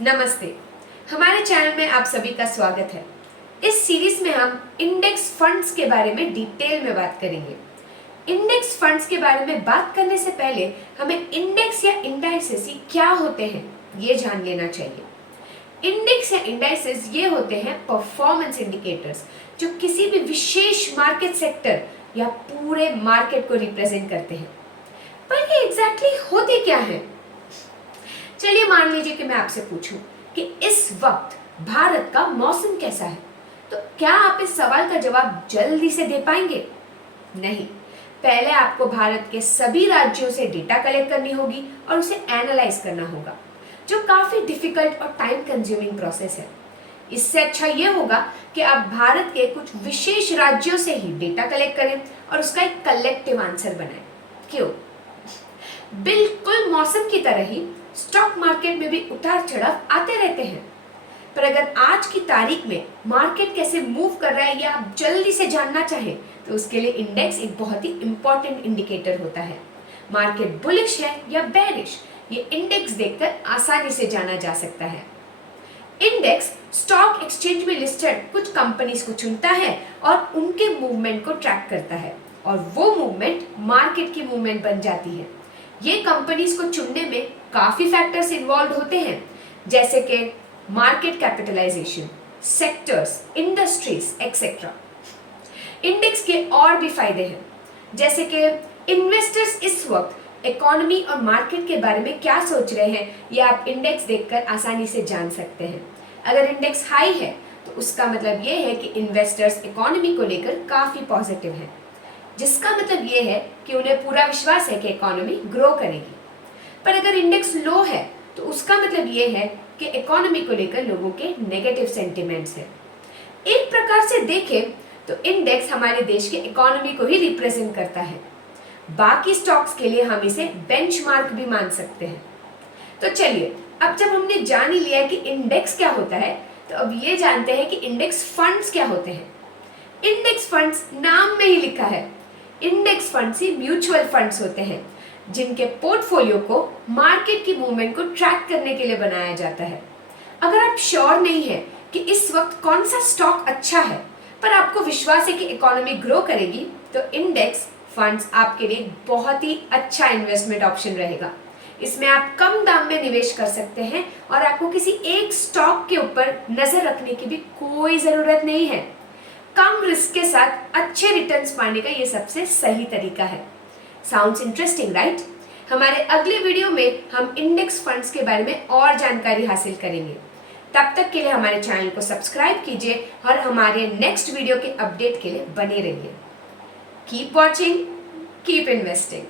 नमस्ते। हमारे चैनल में आप सभी का स्वागत है। इस सीरीज में हम इंडेक्स फंड्स के बारे में डिटेल में बात करेंगे। इंडेक्स फंड्स के बारे में बात करने से पहले हमें इंडेक्स या इंडाइसेस क्या होते हैं ये जान लेना चाहिए। इंडेक्स या इंडाइसेस ये होते हैं परफॉर्मेंस इंडिकेटर्स जो किसी भी विशेष मार्केट सेक्टर या पूरे मार्केट को रिप्रेजेंट करते हैं। पर ये एग्जैक्टली होते क्या है? चलिए मान लीजिए कि मैं आपसे पूछूं कि इस वक्त भारत का मौसम कैसा है, तो क्या आप इस सवाल का जवाब जल्दी से दे पाएंगे? नहीं, पहले आपको भारत के सभी राज्यों से डेटा कलेक्ट करनी होगी और उसे एनालाइज करना होगा, जो काफी डिफिकल्ट और टाइम कंज्यूमिंग प्रोसेस है। इससे अच्छा ये होगा कि आप भारत के कुछ विशेष राज्यों से ही डेटा कलेक्ट करें और उसका एक कलेक्टिव आंसर बनाएं। क्यों? बिल्कुल मौसम की तरह ही स्टॉक मार्केट में भी उतार चढ़ाव आते रहते हैं। पर अगर आज की तारीख में मार्केट कैसे मूव कर रहा है या आप जल्दी से जानना चाहें तो उसके लिए इंडेक्स एक बहुत ही इंपॉर्टेंट इंडिकेटर होता है। मार्केट बुलिश है या बेरिश, ये इंडेक्स देखकर आसानी से जाना जा सकता है। इंडेक्स स्टॉक एक्सचेंज में लिस्टेड कुछ कंपनीज को चुनता है और उनके मूवमेंट को ट्रैक करता है और वो मूवमेंट मार्केट की मूवमेंट बन जाती है। ये कंपनीज को चुनने में काफी फैक्टर्स इन्वॉल्व होते हैं, जैसे कि market capitalisation, sectors, industries etcetera. Index के और भी फायदे हैं, जैसे कि इन्वेस्टर्स इस वक्त इकोनॉमी और मार्केट के बारे में क्या सोच रहे हैं ये आप इंडेक्स देखकर आसानी से जान सकते हैं। अगर इंडेक्स हाई है तो उसका मतलब ये है कि इन्वेस्टर्स इकोनॉमी को लेकर काफी पॉजिटिव हैं, जिसका मतलब ये है कि उन्हें पूरा विश्वास है कि इकोनॉमी ग्रो करेगी। पर अगर इंडेक्स लो है तो उसका मतलब ये है कि इकोनॉमी को लेकर लोगों के नेगेटिव सेंटिमेंट्स है। एक प्रकार से देखें तो इंडेक्स हमारे देश के इकोनॉमी को ही रिप्रेजेंट करता है। बाकी स्टॉक्स के लिए हम इसे बेंचमार्क भी मान सकते हैं। तो चलिए, अब जब हमने जान ही लिया कि इंडेक्स क्या होता है तो अब ये जानते हैं कि इंडेक्स फंड्स क्या होते हैं। इंडेक्स फंड्स नाम में ही लिखा है, इंडेक्स फंड्स ही म्यूचुअल फंड्स होते हैं जिनके पोर्टफोलियो को मार्केट की मूवमेंट को ट्रैक करने के लिए बनाया जाता है। अगर आप श्योर नहीं है कि इस वक्त कौन सा स्टॉक अच्छा है पर आपको विश्वास है कि इकोनॉमी ग्रो करेगी तो इंडेक्स फंड्स आपके लिए बहुत ही अच्छा इन्वेस्टमेंट ऑप्शन रहेगा। इसमें आप कम दाम में निवेश कर सकते हैं और आपको किसी एक स्टॉक के ऊपर नजर रखने की भी कोई जरूरत नहीं है। कम रिस्क के साथ अच्छे रिटर्न्स पाने का ये सबसे सही तरीका है। Sounds interesting, right? हमारे अगले वीडियो में हम इंडेक्स फंड्स के बारे में और जानकारी हासिल करेंगे। तब तक के लिए हमारे चैनल को सब्सक्राइब कीजिए और हमारे नेक्स्ट वीडियो के अपडेट के लिए बने रहिए। Keep watching, keep investing.